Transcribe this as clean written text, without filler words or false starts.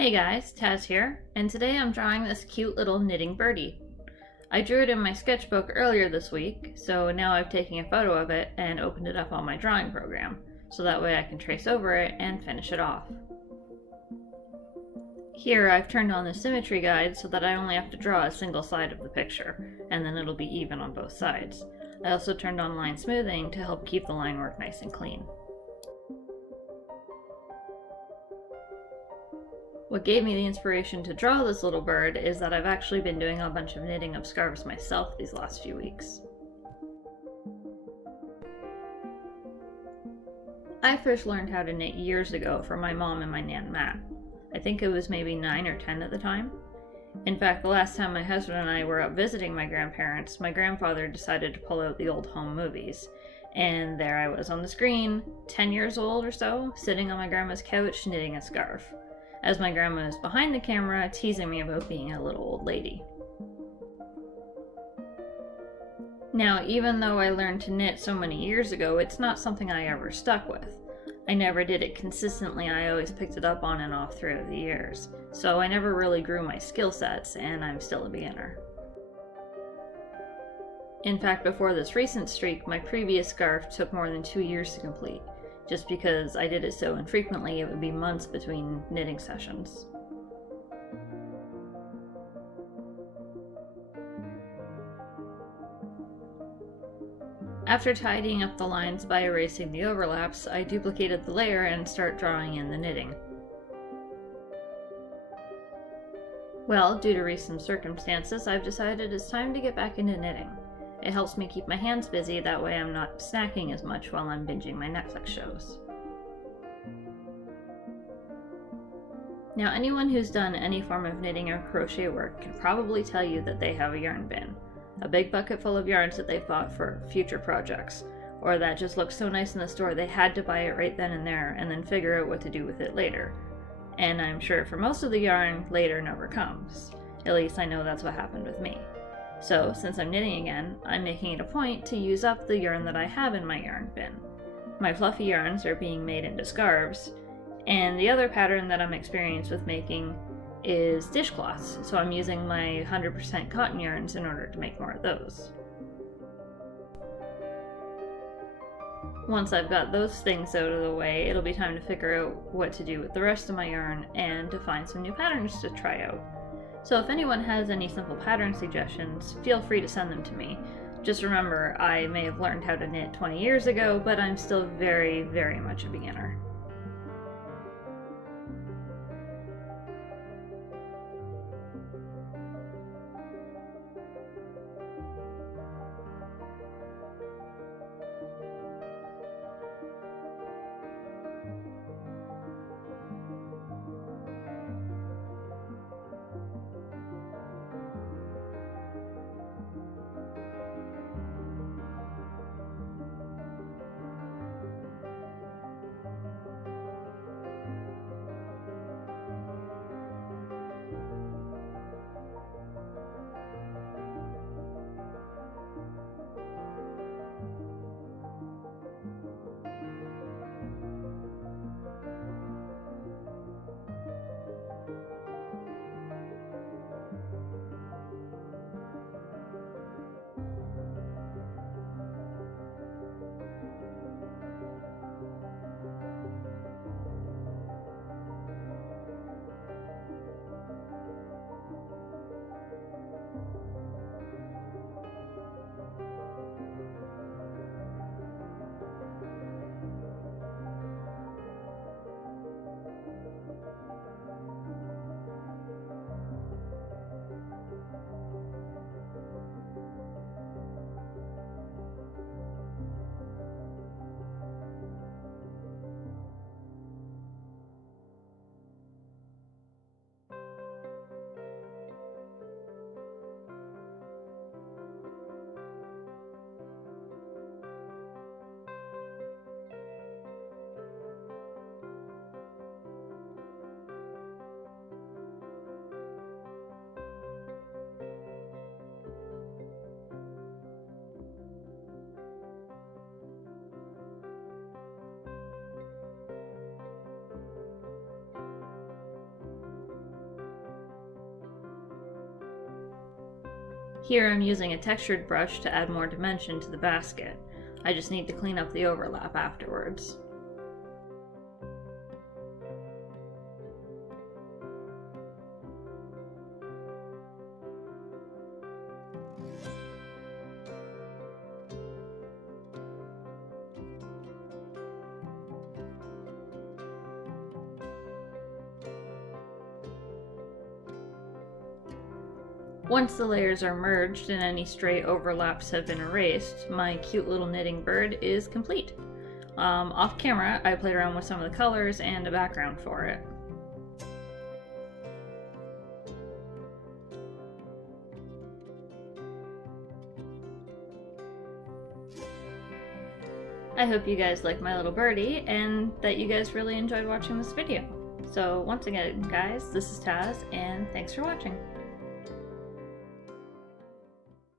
Hey guys, Taz here, and today I'm drawing this cute little knitting birdie. I drew it in my sketchbook earlier this week, so now I've taken a photo of it and opened it up on my drawing program, so that way I can trace over it and finish it off. Here I've turned on the symmetry guide so that I only have to draw a single side of the picture, and then it'll be even on both sides. I also turned on line smoothing to help keep the line work nice and clean. What gave me the inspiration to draw this little bird is that I've actually been doing a bunch of knitting of scarves myself these last few weeks. I first learned how to knit years ago from my mom and my Nan Matt. I think it was maybe 9 or 10 at the time. In fact, the last time my husband and I were out visiting my grandparents, my grandfather decided to pull out the old home movies. And there I was on the screen, 10 years old or so, sitting on my grandma's couch knitting a scarf, as my grandma is behind the camera teasing me about being a little old lady. Now, even though I learned to knit so many years ago, it's not something I ever stuck with. I never did it consistently, I always picked it up on and off throughout the years, so I never really grew my skill sets, and I'm still a beginner. In fact, before this recent streak, my previous scarf took more than 2 years to complete. Just because I did it so infrequently, it would be months between knitting sessions. After tidying up the lines by erasing the overlaps, I duplicated the layer and start drawing in the knitting. Well, due to recent circumstances, I've decided it's time to get back into knitting. It helps me keep my hands busy, that way I'm not snacking as much while I'm binging my Netflix shows. Now, anyone who's done any form of knitting or crochet work can probably tell you that they have a yarn bin, a big bucket full of yarns that they've bought for future projects, or that just looks so nice in the store they had to buy it right then and there and then figure out what to do with it later. And I'm sure for most of the yarn, later never comes. At least I know that's what happened with me. So, since I'm knitting again, I'm making it a point to use up the yarn that I have in my yarn bin. My fluffy yarns are being made into scarves, and the other pattern that I'm experienced with making is dishcloths, so I'm using my 100% cotton yarns in order to make more of those. Once I've got those things out of the way, it'll be time to figure out what to do with the rest of my yarn and to find some new patterns to try out. So if anyone has any simple pattern suggestions, feel free to send them to me. Just remember, I may have learned how to knit 20 years ago, but I'm still very, very much a beginner. Here I'm using a textured brush to add more dimension to the basket. I just need to clean up the overlap afterwards. Once the layers are merged and any stray overlaps have been erased, my cute little knitting bird is complete. Off camera, I played around with some of the colors and a background for it. I hope you guys like my little birdie and that you guys really enjoyed watching this video. So once again, guys, this is Taz, and thanks for watching.